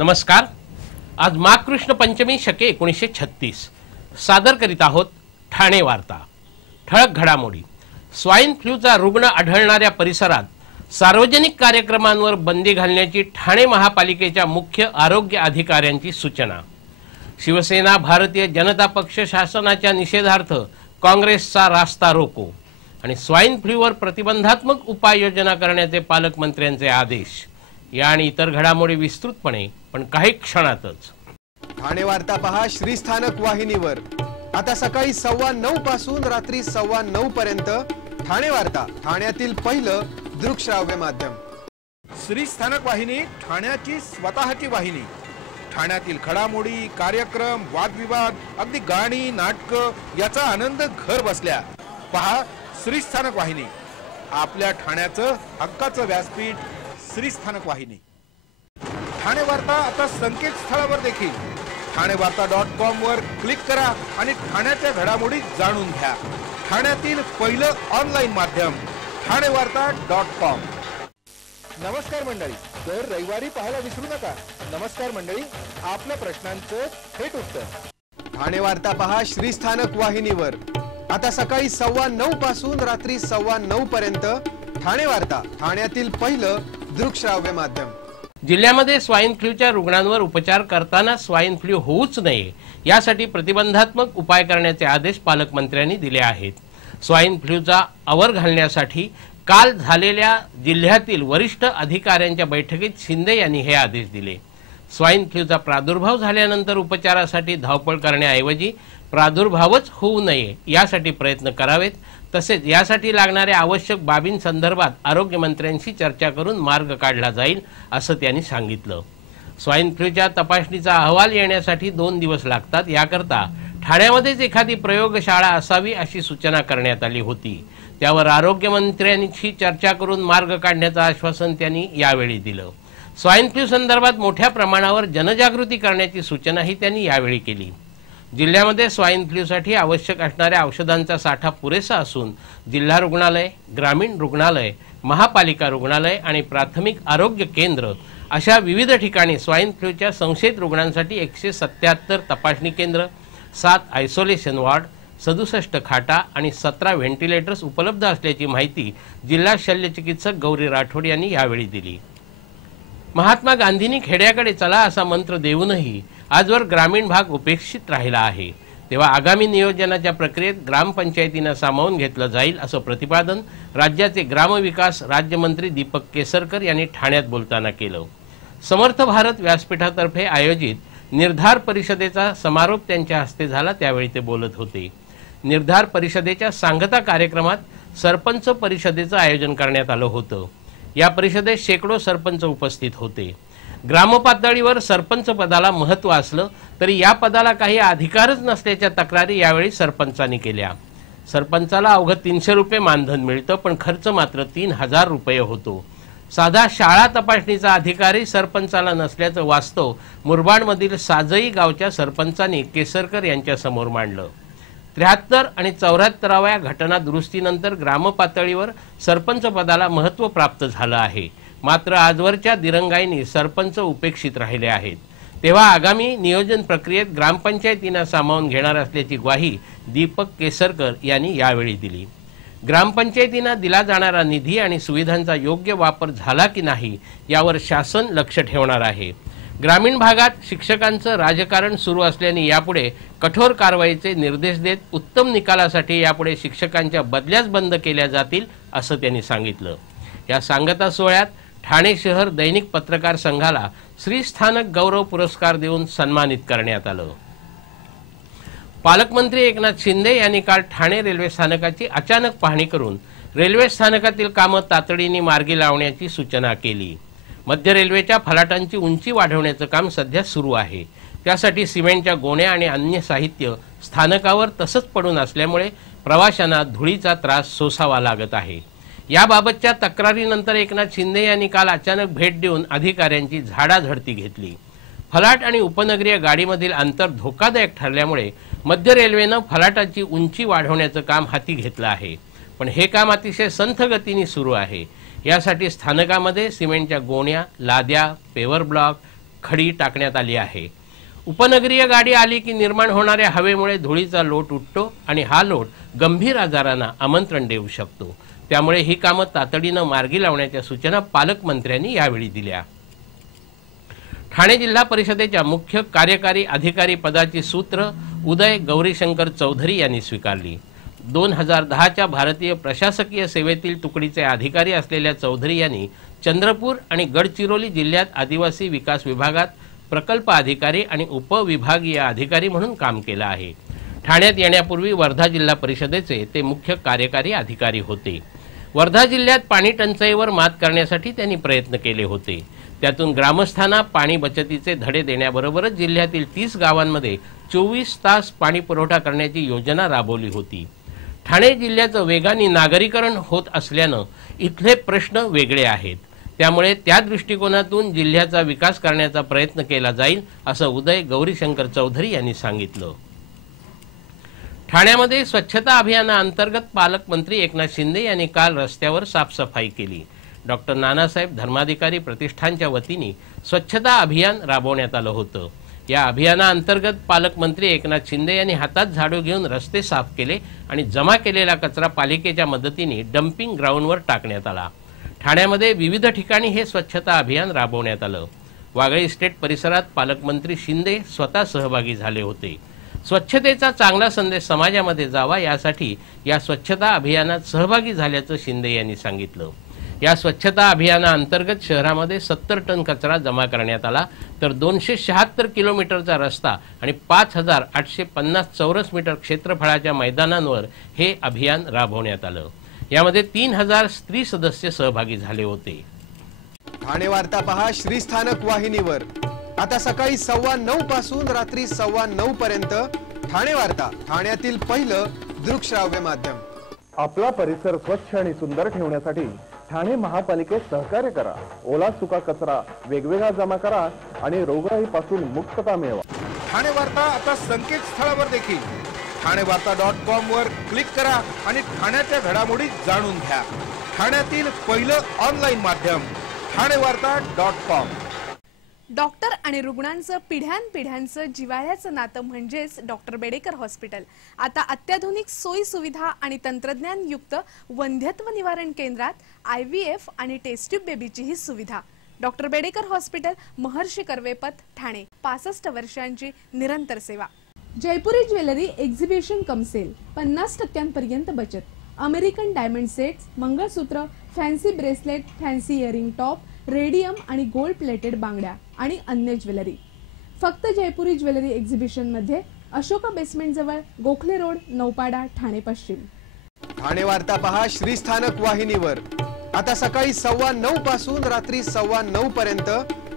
नमस्कार। आज माघ कृष्ण पंचमी शके 1936 सादर करीत आहोत ठाणे वार्ता। ठळक घडामोडी। स्वाईन फ्लूचा रुग्ण आढळणाऱ्या परिसरात सार्वजनिक कार्यक्रमांवर बंदी घालण्याची ठाणे महापालिकेच्या मुख्य आरोग्य अधिकाऱ्यांची सूचना। शिवसेना भारतीय जनता पक्ष शासनाच्या निषेधार्थ काँग्रेसचा रास्ता रोको आणि स्वाईन फ्लूवर प्रतिबंधात्मक उपाययोजना करण्याचे पालकमंत्र्यांचे आदेश। या आणि इतर घडामोडी विस्तृतपणे पण काही क्षणातच। ठाणे वार्ता पहा श्रीस्थानक वाहिनीवर। आता सकाळी 9:15 पासून रात्री 9:15 पर्यंत ठाणे वार्ता, ठाण्यातील पहिलं दृकश्राव्य माध्यम। श्रीस्थानक वाहिनी ठाण्याची स्वतःची वाहिनी। ठाण्यातील घडामोडी, कार्यक्रम, वादविवाद, अगदी गाणी, नाटक याचा आनंद घर बसल्या पहा श्रीस्थानक वाहिनी। आपल्या ठाण्याचं हक्काचं व्यासपीठ श्रीस्थानक वाहिनी। ठाणे वार्ता आता संकेतस्थळावर देखील ठाणेवार्ता.com वर क्लिक करा आणि ठाण्याच्या घडामोडी जाणून घ्या। ठाण्यातील पहिलं ऑनलाईन माध्यम ठाणेवार्ता.com। नमस्कार मंडळी, दर रविवारी पाहायला विसरू नका। नमस्कार मंडळी, आपल्या प्रश्नांचं थेट उत्तर। ठाणे वार्ता पहा श्रीस्थानक वाहिनीवर। आता सकाळी 9:15 पासून रात्री 9:15 पर्यंत ठाणे वार्ता, ठाण्यातील पहिलं दृकश्राव्य माध्यम। जिल्ह्यामध्ये स्वाईन फ्लूच्या रुग्णांवर उपचार करताना स्वाईन फ्लू होऊच नये यासाठी प्रतिबंधात्मक उपाय करण्याचे आदेश पालकमंत्र्यांनी दिले आहेत। स्वाईन फ्लूचा आवर घालण्यासाठी काल झालेल्या जिल्ह्यातील वरिष्ठ अधिकाऱ्यांच्या बैठकीत शिंदे यांनी हे आदेश दिले। स्वाईन फ्लूचा प्रादुर्भाव झाल्यानंतर उपचारासाठी धावपळ करण्याऐवजी प्रादुर्भावच होऊ नये यासाठी प्रयत्न करावेत। तसेच यासाठी लागणाऱ्या आवश्यक बाबींसंदर्भात आरोग्यमंत्र्यांशी चर्चा करून मार्ग काढला जाईल असं त्यांनी सांगितलं। स्वाईन फ्लूच्या तपासणीचा अहवाल येण्यासाठी 2 दिवस लागतात। याकरता ठाण्यामध्येच एखादी प्रयोगशाळा असावी अशी सूचना करण्यात आली होती। त्यावर आरोग्यमंत्र्यांशी चर्चा करून मार्ग काढण्याचं आश्वासन त्यांनी यावेळी दिलं। स्वाईन फ्लू संदर्भात मोठ्या प्रमाणावर जनजागृती करण्याची सूचनाही त्यांनी यावेळी केली। जिल्ह्यामध्ये स्वाईन फ्लूसाठी आवश्यक असणाऱ्या औषधांचा साठा पुरेसा असून जिल्हा रुग्णालय, ग्रामीण रुग्णालय, महापालिका रुग्णालय आणि प्राथमिक आरोग्य केंद्र अशा विविध ठिकाणी स्वाईन फ्लूच्या संशयित रुग्णांसाठी 177 तपासणी केंद्र, 7 आयसोलेशन वॉर्ड, 67 खाटा आणि 17 व्हेंटिलेटर्स उपलब्ध असल्याची माहिती जिल्हा शल्यचिकित्सक गौरी राठोड यांनी यावेळी दिली। महात्मा गांधींनी खेड्याकडे चला असा मंत्र देऊनही आजवर ग्रामीण भाग उपेक्षित राहिला आहे। तेव्हा आगामी नियोजनाच्या प्रक्रियेत ग्रामपंचायतींना सामावून घेतलं जाईल असं प्रतिपादन राज्याचे ग्रामविकास राज्यमंत्री दीपक केसरकर यांनी ठाण्यात बोलताना केलं। समर्थ भारत व्यासपीठातर्फे आयोजित निर्धार परिषदेचा समारोप त्यांच्या हस्ते झाला, त्यावेळी ते बोलत होते। निर्धार परिषदेच्या सांगता कार्यक्रमात सरपंच परिषदेचं आयोजन करण्यात आलं होतं। या परिषदेत शेकडो सरपंच उपस्थित होते। ग्रामपातळीवर सरपंच पदाला महत्त्व असलं तरी या पदाला काही अधिकारच नसल्याच्या तक्रारी यावेळी सरपंचांनी केल्या। सरपंचाला अवघं 300 रुपये मानधन मिळतं, पण खर्च मात्र 3000 रुपये होतो। साधा शाळा तपासणीचा अधिकारी सरपंचाला नसल्याचं वास्तव मुरबाडमधील साजई गावच्या सरपंचांनी केसरकर यांच्या समोर मांडलं। 73 आणि 74व्या घटना दुरुस्तीनंतर ग्रामपातळीवर सरपंच पदाला महत्त्व प्राप्त झालं आहे, मात्र आजवरच्या दिरंगाईनी सरपंच उपेक्षित राहिले आहेत। तेव्हा आगामी नियोजन प्रक्रियेत ग्रामपंचायतींना सामावून घेणार असल्याची ग्वाही दीपक केसरकर यांनी यावेळी दिली। ग्रामपंचायतींना दिला जाणारा निधी आणि सुविधांचा योग्य वापर झाला की नाही यावर शासन लक्ष ठेवणार आहे। ग्रामीण भागात शिक्षकांचं राजकारण सुरू असल्याने यापुढे कठोर कारवाईचे निर्देश देत उत्तम निकालासाठी यापुढे शिक्षकांच्या बदल्याच बंद केल्या जातील असं त्यांनी सांगितलं। या सांगता सोहळ्यात ठाणे शहर दैनिक पत्रकार संघाला श्रीस्थानक गौरव पुरस्कार देऊन सन्मानित करण्यात आलं। पालकमंत्री एकनाथ शिंदे यांनी काल ठाणे रेल्वे स्थानकाची अचानक पाहणी करून रेल्वे स्थानकातील कामं तातडीने मार्गी लावण्याची सूचना केली। मध्य रेल्वेच्या फलाटांची उंची वाढवण्याचं काम सध्या सुरू आहे। त्यासाठी सिमेंटच्या गोण्या आणि अन्य साहित्य स्थानकावर तसंच पडून असल्यामुळे प्रवाशांना धुळीचा त्रास सोसावा लागत आहे। याबाबतच्या तक्रारीनंतर एकनाथ शिंदे यांनी काल अचानक भेट देऊन अधिकाऱ्यांची झाडाझडती घेतली। फलाट आणि उपनगरीय गाडीमधील अंतर धोकादायक ठरल्यामुळे मध्य रेल्वेनं फलाटाची उंची वाढवण्याचं काम हाती घेतलं आहे, पण हे काम अतिशय संथ गतीने सुरू आहे। यासाठी स्थानकामध्ये सिमेंटच्या गोण्या, लाद्या, पेवर ब्लॉक, खडी टाकण्यात आली आहे। उपनगरीय गाडी आली की निर्माण होणाऱ्या हवेमुळे धुळीचा लोट उठतो आणि हा लोट गंभीर आजारांना आमंत्रण देऊ शकतो। त्यामुळे ही कामं तातडीनं मार्गी लावण्याच्या सूचना पालकमंत्र्यांनी यावेळी दिल्या। ठाणे जिल्हा परिषदेच्या मुख्य कार्यकारी अधिकारी पदाची सूत्र उदय गौरीशंकर चौधरी यांनी स्वीकारली। 2010च्या भारतीय प्रशासकीय सेवेतील तुकडीचे अधिकारी असलेल्या चौधरी यांनी चंद्रपूर आणि गडचिरोली जिल्ह्यात आदिवासी विकास विभागात प्रकल्प अधिकारी आणि उपविभागीय अधिकारी म्हणून काम केलं आहे। ठाण्यात येण्यापूर्वी वर्धा जिल्हा परिषदेचे ते मुख्य कार्यकारी अधिकारी होते। वर्धा जिल्ह्यात पाणी टंचाईवर मात करण्यासाठी त्यांनी प्रयत्न केले होते। त्यातून ग्रामस्थांना पाणी बचतीचे धडे देण्याबरोबरच जिल्ह्यातील 30 गावांमध्ये 24 तास पाणी पुरवठा करण्याची योजना राबवली होती। ठाणे जिल्ह्याचं वेगाने नागरीकरण होत असल्यानं इथले प्रश्न वेगळे आहेत। त्यामुळे त्या दृष्टिकोनातून जिल्ह्याचा विकास करण्याचा प्रयत्न केला जाईल असं उदय गौरीशंकर चौधरी यांनी सांगितलं। ठाण्यामध्ये स्वच्छता अभियानाअंतर्गत पालकमंत्री एकनाथ शिंदे यांनी काल रस्त्यावर साफसफाई केली। डॉक्टर नानासाहेब धर्माधिकारी प्रतिष्ठानच्या वतीने स्वच्छता अभियान राबवण्यात आलं होतं। या अभियानाअंतर्गत पालकमंत्री एकनाथ शिंदे यांनी हातात झाडू घेऊन रस्ते साफ केले आणि जमा केलेला कचरा पालिकेच्या मदतीने डम्पिंग ग्राउंडवर टाकण्यात आला। ठाण्यामध्ये विविध ठिकाणी हे स्वच्छता अभियान राबवण्यात आलं। वागळे इस्टेट परिसरात पालकमंत्री शिंदे स्वतः सहभागी झाले होते। स्वच्छतेचा चांगला संदेश समाजामध्ये जावा यासाठी या स्वच्छता अभियानात सहभागी झाल्याचं शिंदे यांनी सांगितलं। या स्वच्छता अभियानाअंतर्गत शहरामध्ये 70 टन कचरा जमा करण्यात आला, तर 276 किलोमीटरचा रस्ता आणि 5850 चौरस मीटर क्षेत्रफळाच्या मैदानांवर हे अभियान राबवण्यात आलं। यामध्ये 3000 स्त्री सदस्य सहभागी झाले होते। ठाणे वार्ता पहा श्रीस्थानक वाहिनीवर। आता सकाळी 9:15 पासून रात्री 9:15 पर्यंत ठाणे वार्ता, ठाण्यातील पहिलं दृकश्राव्य माध्यम। आपला परिसर स्वच्छ आणि सुंदर ठेवण्यासाठी ठाणे महापालिकेत सहकार्य करा। ओला सुका कचरा वेगवेगळा जमा करा आणि रोगराईपासून मुक्तता मिळवा। ठाणे वार्ता आता संकेतस्थळावर देखील ठाणेवार्ता.com वर क्लिक करा आणि ठाण्याच्या घडामोडी जाणून घ्या। ठाण्यातील पहिलं ऑनलाईन माध्यम ठाणेवार्ता.com। डॉक्टर आणि रुग्णांचं पिढ्यानपिढ्यांचं जिव्हाळ्याचं नातं म्हणजेच डॉक्टर बेडेकर हॉस्पिटल आता अत्याधुनिक सोयी सुविधा आणि तंत्रज्ञान युक्त वंध्यत्व निवारण केंद्रात IVF आणि टेस्ट ट्यूब बेबीची ही सुविधा। Doctor Bedekar hospital, Maharshi Karvepath, Thane. 65 वर्षांची निरंतर सेवा। Jaipuri jewellery exhibition cum sale, 50% बचत। American diamond sets, mangalsutra, fancy bracelet, fancy earring top, radium आणि गोल्ड प्लेटेड बांगड्या आणि अन्य ज्वेलरी फक्त जयपुरी ज्वेलरी एक्झिबिशन मध्ये, अशोका बेसमेंट जवळ, गोखले रोड, नौपाडा, ठाणे पश्चिम। ठाणे वार्ता पहा श्रीस्थानक वाहिनीवर। आता सकाळी 9:15 पासून रात्री 9:15 पर्यंत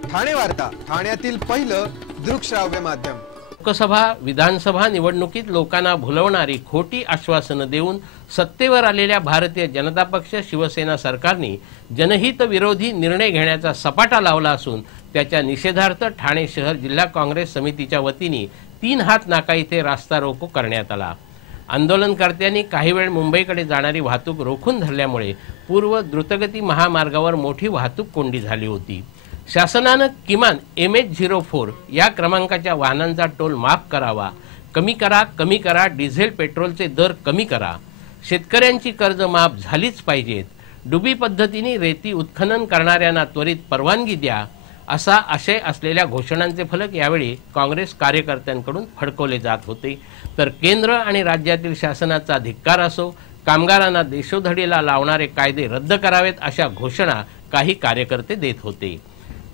ठाणे वार्ता, ठाण्यातील पहिलं दृकश्राव्य माध्यम। लोकसभा विधानसभा निवडणुकीत लोकांना भुलवणारी खोटी आश्वासनं देऊन सत्तेवर आलेल्या भारतीय जनता पक्ष शिवसेना सरकारने जनहित विरोधी निर्णय घेण्याचा सपाटा लावला असून त्याच्या निषेधार्थ ठाणे शहर जिल्हा काँग्रेस समितीच्या वतीने 3 हात नाका इथे रास्ता रोको करण्यात आला। आंदोलनकर्त्यांनी काही वेळ मुंबईकडे जाणारी वाहतूक रोखून धरल्यामुळे पूर्व द्रुतगती महामार्गावर मोठी वाहतूक कोंडी झाली होती। शासनानं किमान MH04 या क्रमांकाच्या वाहनांचा टोल माफ करावा, कमी करा, डिझेल पेट्रोलचे दर कमी करा, शेतकऱ्यांची कर्ज माफ झालीच पाहिजेत, डुबी पद्धतीने रेती उत्खनन करणाऱ्यांना त्वरित परवानगी द्या, असा आशय असलेल्या घोषणांचे फलक यावेळी काँग्रेस कार्यकर्त्यांकडून फडकवले जात होते। तर केंद्र आणि राज्यातील शासनाचा धिक्कार असो, कामगारांना देशोधडीला लावणारे कायदे रद्द करावेत अशा घोषणा काही कार्यकर्ते देत होते।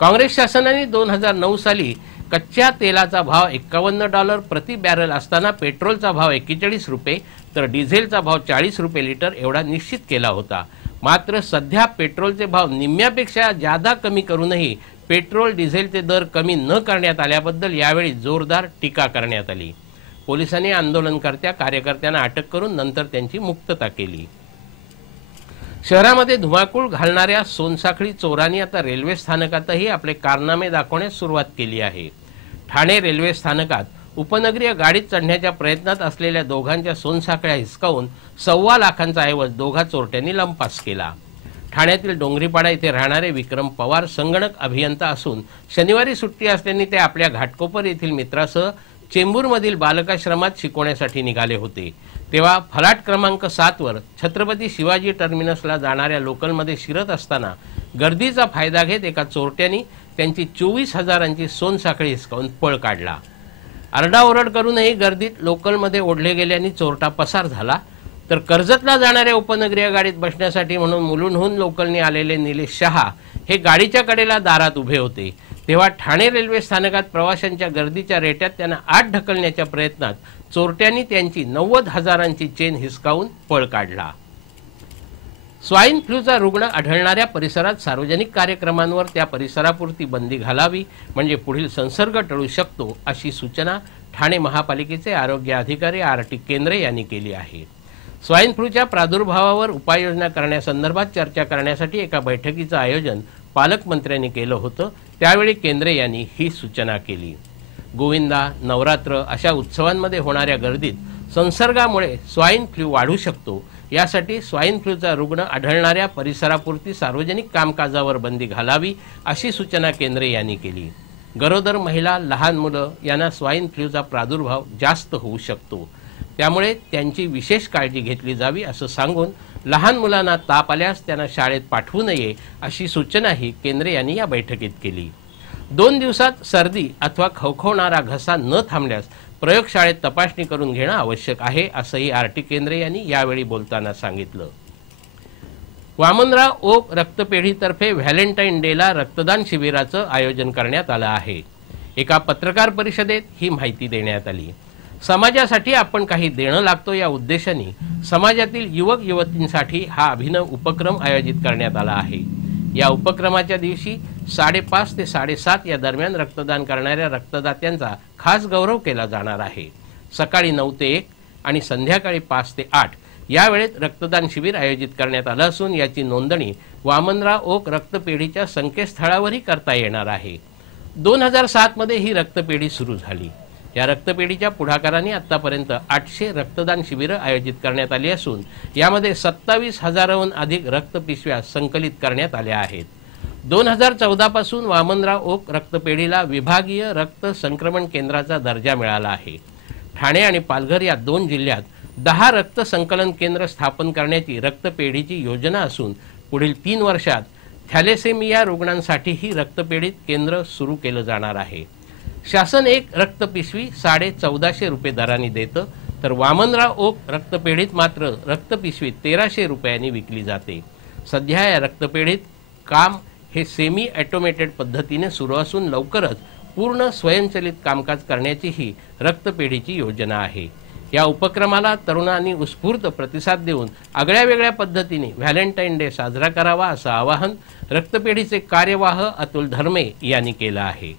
काँग्रेस शासनाने 2009 साली कच्च्या तेलाचा भाव $51 प्रति बॅरल असताना पेट्रोलचा भाव 41 रुपये तर डिझेलचा भाव 40 रुपये लिटर एवढा निश्चित केला होता। मात्र सध्या पेट्रोलचे भाव निम्म्यापेक्षा जादा कमी करूनही पेट्रोल डिझेलचे दर कमी न करण्यात आल्याबद्दल यावेळी जोरदार टीका करण्यात आली। पोलिसांनी आंदोलनकर्त्या कार्यकर्त्यांना अटक करून नंतर त्यांची मुक्तता केली। शहरामध्ये धुमाकूळ घालणाऱ्या सोनसाखळी चोरांनी आता रेल्वे स्थानकातही आपले कारनामे दाखवण्यास सुरुवात केली आहे। ठाणे रेल्वे स्थानकात उपनगरीय गाडीत चढण्याच्या प्रयत्नात असलेल्या दोघांच्या सोनसाखळ्या हिसकावून 1.25 लाखांचा ऐवज दोघा चोरट्यांनी लंपास केला। ठाण्यातील डोंगरीपाडा येथे राहणारे विक्रम पवार संगणक अभियंता असून शनिवारी सुट्टी असल्याने ते आपल्या घाटकोपर येथील मित्रासह चेंबूरमधील बालकाश्रमात शिकवण्यासाठी निघाले होते। तेव्हा फलाट क्रमांक 7 वर छत्रपती शिवाजी टर्मिनसला जाणाऱ्या लोकलमध्ये शिरत असताना गर्दीचा फायदा घेत एका चोरट्यांनी त्यांची 24,000ची सोनसाखळी हिसकावून पळ काढला। आरडाओरड करूनही गर्दीत लोकलमध्ये ओढले गेल्याने चोरटा पसार झाला। तर कर्जतला जाणाऱ्या उपनगरीय गाडीत बसण्यासाठी म्हणून मुलुंडहून लोकलने आलेले निलेश शहा हे गाडीच्या कडेला दारात उभे होते। तेव्हा ठाणे रेल्वे स्थानकात प्रवाशांच्या गर्दीच्या रेट्यात त्यांना आत ढकलण्याच्या प्रयत्नात चोरट्यांनी त्यांची 90,000ची चेन हिसकावून पळ काढला। स्वाईन फ्लूचा रुग्ण आढळणाऱ्या परिसरात सार्वजनिक कार्यक्रमांवर त्या परिसरापुरती बंदी घालावी, म्हणजे पुढील संसर्ग टळू शकतो, अशी सूचना ठाणे महापालिकेचे आरोग्य अधिकारी आर.टी. केंद्रे यांनी केली आहे। स्वाईन फ्लूच्या प्रादुर्भावावर उपाययोजना करण्यासंदर्भात चर्चा करण्यासाठी एका बैठकीचं आयोजन पालकमंत्र्यांनी केलं होतं। त्यावेळी केंद्रे यांनी ही सूचना केली। गोविंदा, नवरात्र अशा उत्सवांमध्ये होणाऱ्या गर्दीत संसर्गामुळे स्वाईन फ्लू वाढू शकतो, यासाठी स्वाईन फ्लूचा रुग्ण आढळणाऱ्या परिसरापुरती सार्वजनिक कामकाजावर बंदी घालावी, अशी सूचना केंद्रे यांनी केली। गरोदर महिला, लहान मुलं यांना स्वाईन फ्लूचा प्रादुर्भाव जास्त होऊ शकतो, त्यामुळे त्यांची विशेष काळजी घेतली जावी असं सांगून लहान मुलांना ताप आल्यास त्यांना शाळेत पाठवू नये, अशी सूचनाही केंद्रे यांनी या बैठकीत केली। 2 दिवसात सर्दी अथवा खवखवणारा घसा न थांबल्यास प्रयोगशाळेत तपासणी करून घेणं आवश्यक आहे, असंही आर.टी. केंद्रे यांनी यावेळी बोलताना सांगितलं। वामनराव ओक रक्तपेढीतर्फे व्हॅलेंटाईन डेला रक्तदान शिबिराचं आयोजन करण्यात आलं आहे। एका पत्रकार परिषदेत ही माहिती देण्यात आली। समाजासाठी आपण काही देणं लागतो या उद्देशाने समाजातील युवक युवतींसाठी हा अभिनव उपक्रम आयोजित करण्यात आला आहे। या उपक्रमाच्या दिवशी 5:30 ते 7:30 या दरम्यान रक्तदान करणाऱ्या रक्तदात्यांचा खास गौरव केला जाणार आहे। सकाळी 9 ते 1 आणि संध्याकाळी 5 ते 8 या वेळेत रक्तदान शिबिर आयोजित करण्यात आलं असून याची नोंदणी वामनराव ओक रक्तपेढीच्या संकेतस्थळावरही करता येणार आहे। 2007 मध्ये ही रक्तपेढी सुरू झाली। या रक्तपेढीच्या पुढाकाराने आतापर्यंत 800 रक्तदान शिबिरं आयोजित करण्यात आली असून यामध्ये 27,000हून अधिक रक्तपिशव्या संकलित करण्यात आल्या आहेत। 2014 पासून वामनराव ओक रक्तपेढीला विभागीय रक्त संक्रमण केंद्राचा दर्जा मिळाला आहे। ठाणे आणि पालघर या 2 जिल्ह्यात 10 रक्त संकलन केंद्र स्थापन करण्याची रक्तपेढीची योजना असून पुढील 3 वर्षात थॅलेसेमिया रुग्णांसाठी ही रक्तपेढीत केंद्र सुरू केलं जाणार आहे। शासन एक रक्तपिशवी 1450 रुपये दराने देतं, तर वामनराव ओक रक्तपेढीत मात्र रक्तपिशवी 1300 रुपयांनी विकली जाते। सध्या या रक्तपेढीत काम हे सेमी ऑटोमेटेड पद्धतीने सुरू असून लवकरच पूर्ण स्वयंचलित कामकाज करण्याची ही रक्तपेढीची योजना आहे। या उपक्रमाला तरुणांनी उत्स्फूर्त प्रतिसाद देऊन आगळ्या वेगळ्या पद्धतीने व्हॅलेंटाईन डे साजरा करावा, असं आवाहन रक्तपेढीचे कार्यवाह अतुल धर्मे यांनी केलं आहे।